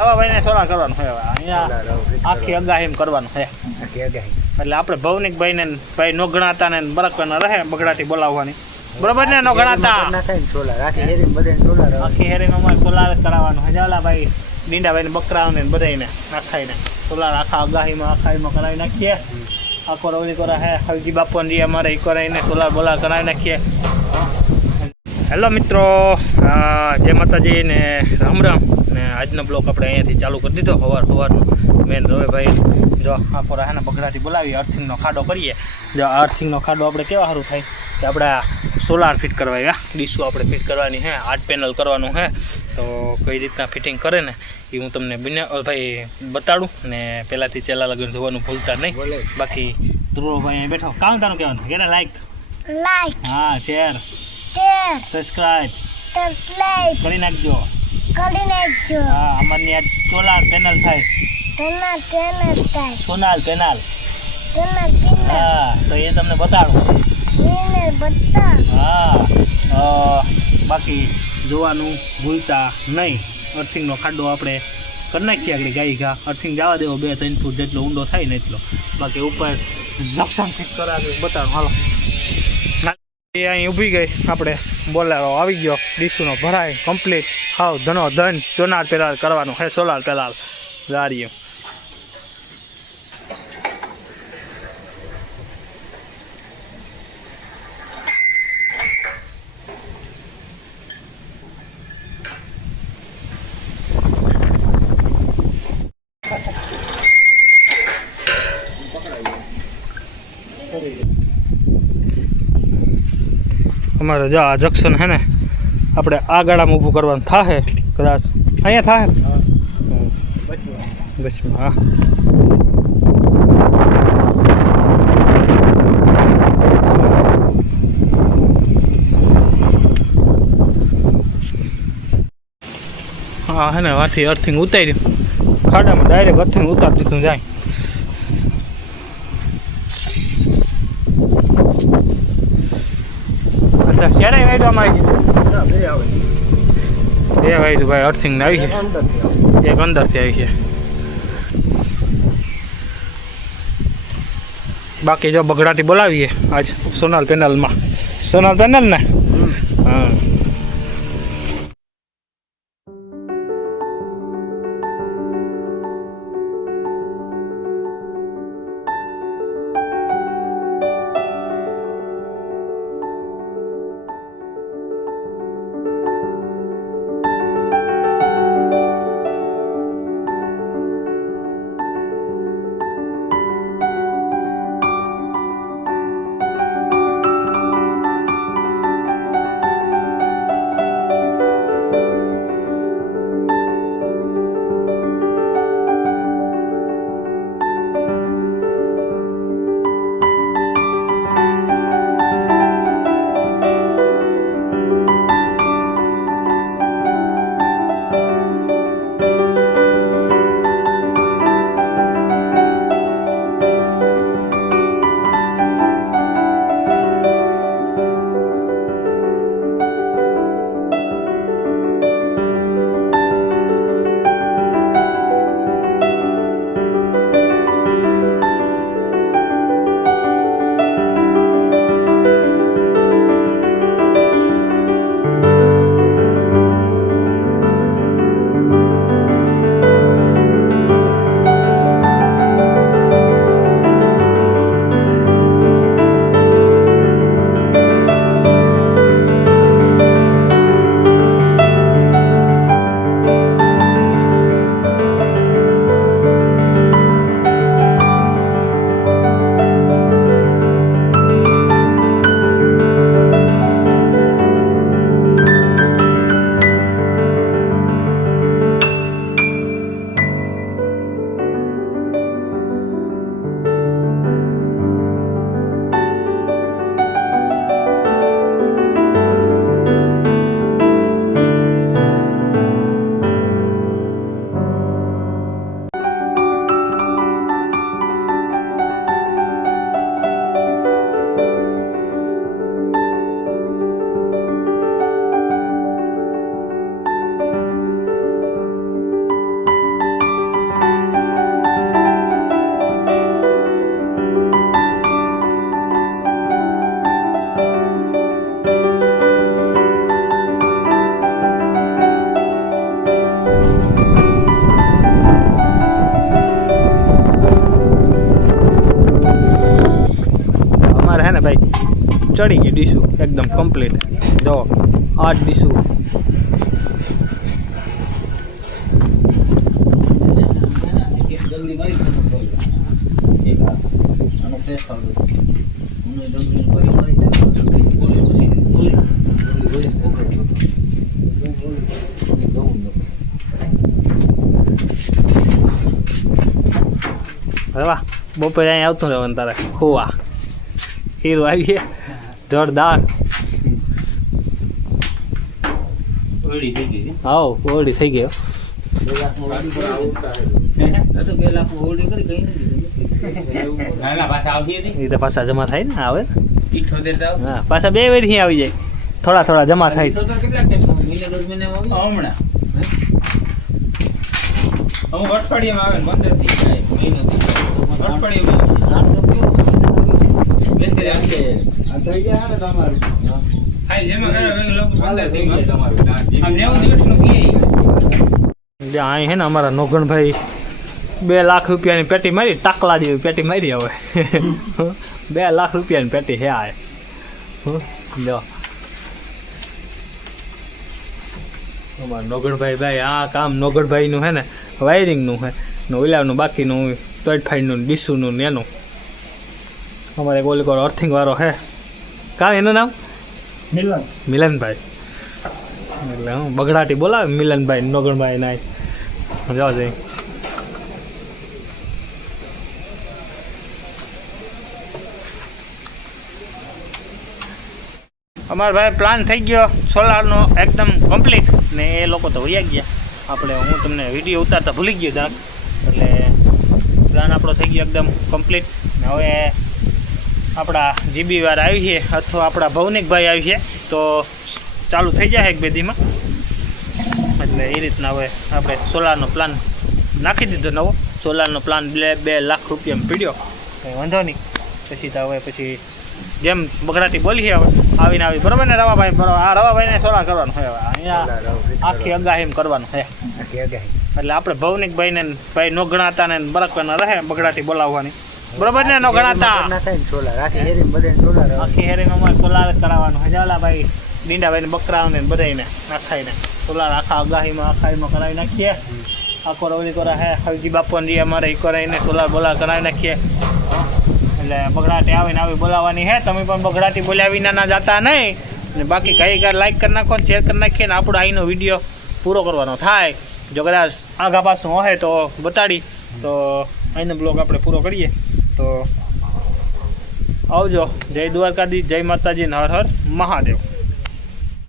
હવે ભાઈને સોલાર કરવાનું છે અહીંયા આખી અગાહીમ કરવાનું છે એટલે આપણે ભવનિકભાઈ ને ભાઈ નો ગણાતા ને બરકવાના રહે બગડાટી બોલાવવાની બરોબર ને નો ગણાતા આખી હેરીમાં અમારે સોલાર કરાવવાનું છે જાલા ભાઈ ડીંડાભાઈ ને બકરાઓને બધાને નાખાઈને સોલાર આખા અગાહીમાં આખાઈમાં કરાવી નાખીએ આખો રવડી કરે હે હલજી બાપોની અમારે એ કરાવીને સોલાર બોલાર કરાવી નાખીએ હેલો મિત્રો જય માતાજી ને રામ રામ ને આજનો બ્લોક આપણે અહીંયાથી ચાલુ કરી દીધો સવારનો મેન રવેભાઈ જો આખો રહે ને બગડાથી બોલાવી અર્થિંગનો ખાડો કરીએ જો આ અર્થિંગનો ખાડો આપણે કેવા સારું થાય કે આપણે સોલાર ફિટ કરવા ડીશું આપણે ફિટ કરવાની છે 8 પેનલ કરવાનું છે તો કઈ રીતના ફિટિંગ કરે ને એ હું તમને ભાઈ બતાડું ને પહેલાંથી ચેલા લગન જોવાનું ભૂલતા નહીં બાકી ધ્રુવભાઈ અહીં બેઠો કામ તારું કહેવાનું કે લાઈક હા શેર સબસ્ક્રાઇબ કરી નાખજો હા અમારની આ સોલાર પેનલ થાય સોનાલ પેનલ હા તો એ તમને બતાડું હા બાકી જોવાનું ભૂલતા નહીં અર્થિંગનો ખાડો આપણે કરી નાખીએ આગળ ગાઈ ઘા અર્થિંગ જવા દેવો 2-3 ફૂટ જેટલો ઊંડો થાય ને એટલો બાકી ઉપર જંક્શન ફિટ કરાવી બતાડું હાલો એ અહીં ઊભી ગઈ આપણે બોલાવો આવી ગયો ડીશુનો ભરાય કમ્પ્લીટ હાવ ધનો ધન સોનાર પેલાલ કરવાનું હે સોલાર પેલાલ ગાડીઓ અમારે જો આ જંક્શન હે ને આપણે આ ગાડામાં ઊભું કરવાનું થાય કદાચ અહીંયા થાય બચમાં હા હે ને વાથી અર્થિંગ ઉતાર્યું ખાડામાં ડાયરેક્ટ અર્થિંગ ઉતારી દીધું જાય ક્યારે વાયદો બે વાયદું ભાઈ અર્થિંગ ને આવી છે એક અંદરથી આવી છે બાકી જો બગડાટી બોલાવીએ આજ સોનાલ પેનલમાં સોનાલ પેનલ ને હા ચડી ગઈ ડીશું એકદમ કમ્પ્લીટ. જો 8 ડીશું. હવે વાહ બપોરે અહીંયા આવતું રહેવાનું તારે હોવા હીરો આવી ગયા જોરદાર. હા ઓરડી થઈ ગયો. એ તો પાછા જમા થાય ને આવે હા પાછા 2 વાર અહીં આવી જાય થોડા થોડા જમા થાય. અમુક અઠવાડિયામાં આવે 15 થી મહિનો અહીં હે ને અમારા નોગણભાઈ 2 લાખ રૂપિયાની પેટી મારી ટાકલા જેવી પેટી મારી. હવે 2 લાખ રૂપિયાની પેટી હે આ જો અમારા નોગણભાઈ ભાઈ આ કામ નોગણભાઈનું હે ને વાયરિંગનું હે ને ઓલાનું બાકીનું તોડફાઈનું ડીશુનું ને એનું. અમારે એક ઓલી અર્થિંગ વાળો હે કાં એનું નામ મિલનભાઈ એટલે હું બગડાટી બોલાવે મિલનભાઈ નોગણભાઈ ના જવા જઈ. અમારો ભાઈ પ્લાન થઈ ગયો સોલારનો એકદમ કમ્પ્લીટ ને એ લોકો તો વયા ગયા. આપણે હું તમને વિડીયો ઉતારતા ભૂલી ગયો જરાક એટલે પ્લાન આપણો થઈ ગયો એકદમ કમ્પ્લીટ. ને હવે આપણા જીબી વાર આવી છે અથવા આપણા ભવનિકભાઈ આવી છે તો ચાલુ થઈ જાય 1-2 દીમાં. એટલે એ રીતના હવે આપણે સોલારનો પ્લાન નાખી દીધો નવો. સોલારનો પ્લાન 2 લાખ રૂપિયામાં પીડ્યો કંઈ વાંધો નહીં. પછી તો હવે પછી જેમ બગડાટી બોલી છે હવે આવીને આવી બરાબર ને રવાભાઈ બરાબર આ રવાભાઈને સોલાર કરવાનું હોય. હવે અહીંયા આખી અગાહીમ કરવાનું છે એટલે આપણે ભવનિકભાઈને ભાઈ નો ગણાતા ને બરાબર રહે બગડાટી બોલાવવાની બરાબર ને નો ગણાતા આખી હેરીમાં અમારે સોલાર કરાવવાનું હોય. ભાઈ ડીંડાભાઈને બકરાઓને બધાને નાખાઈને સોલાર આખા અગાહીમાં કરાવી નાખીએ. આખો રવડી કરા હે હરજી બાપુની અમારે એ કરાવીને સોલાર બોલાર કરાવી નાખીએ. એટલે બગડાટી આવીને આવી બોલાવવાની હે. તમે પણ બગડાટી બોલાવી ના જતા નહીં. અને બાકી કઈ લાઈક કરી નાખો શેર કરી નાખીએ ને આપણો અહીંનો વિડીયો પૂરો કરવાનો થાય. જો કદાચ આગા પાછું હોય તો બતાડી તો અહીંનો બ્લોગ આપણે પૂરો કરીએ. તો આવજો. જય દ્વારકાધીશ, જય માતાજી, હર હર મહાદેવ.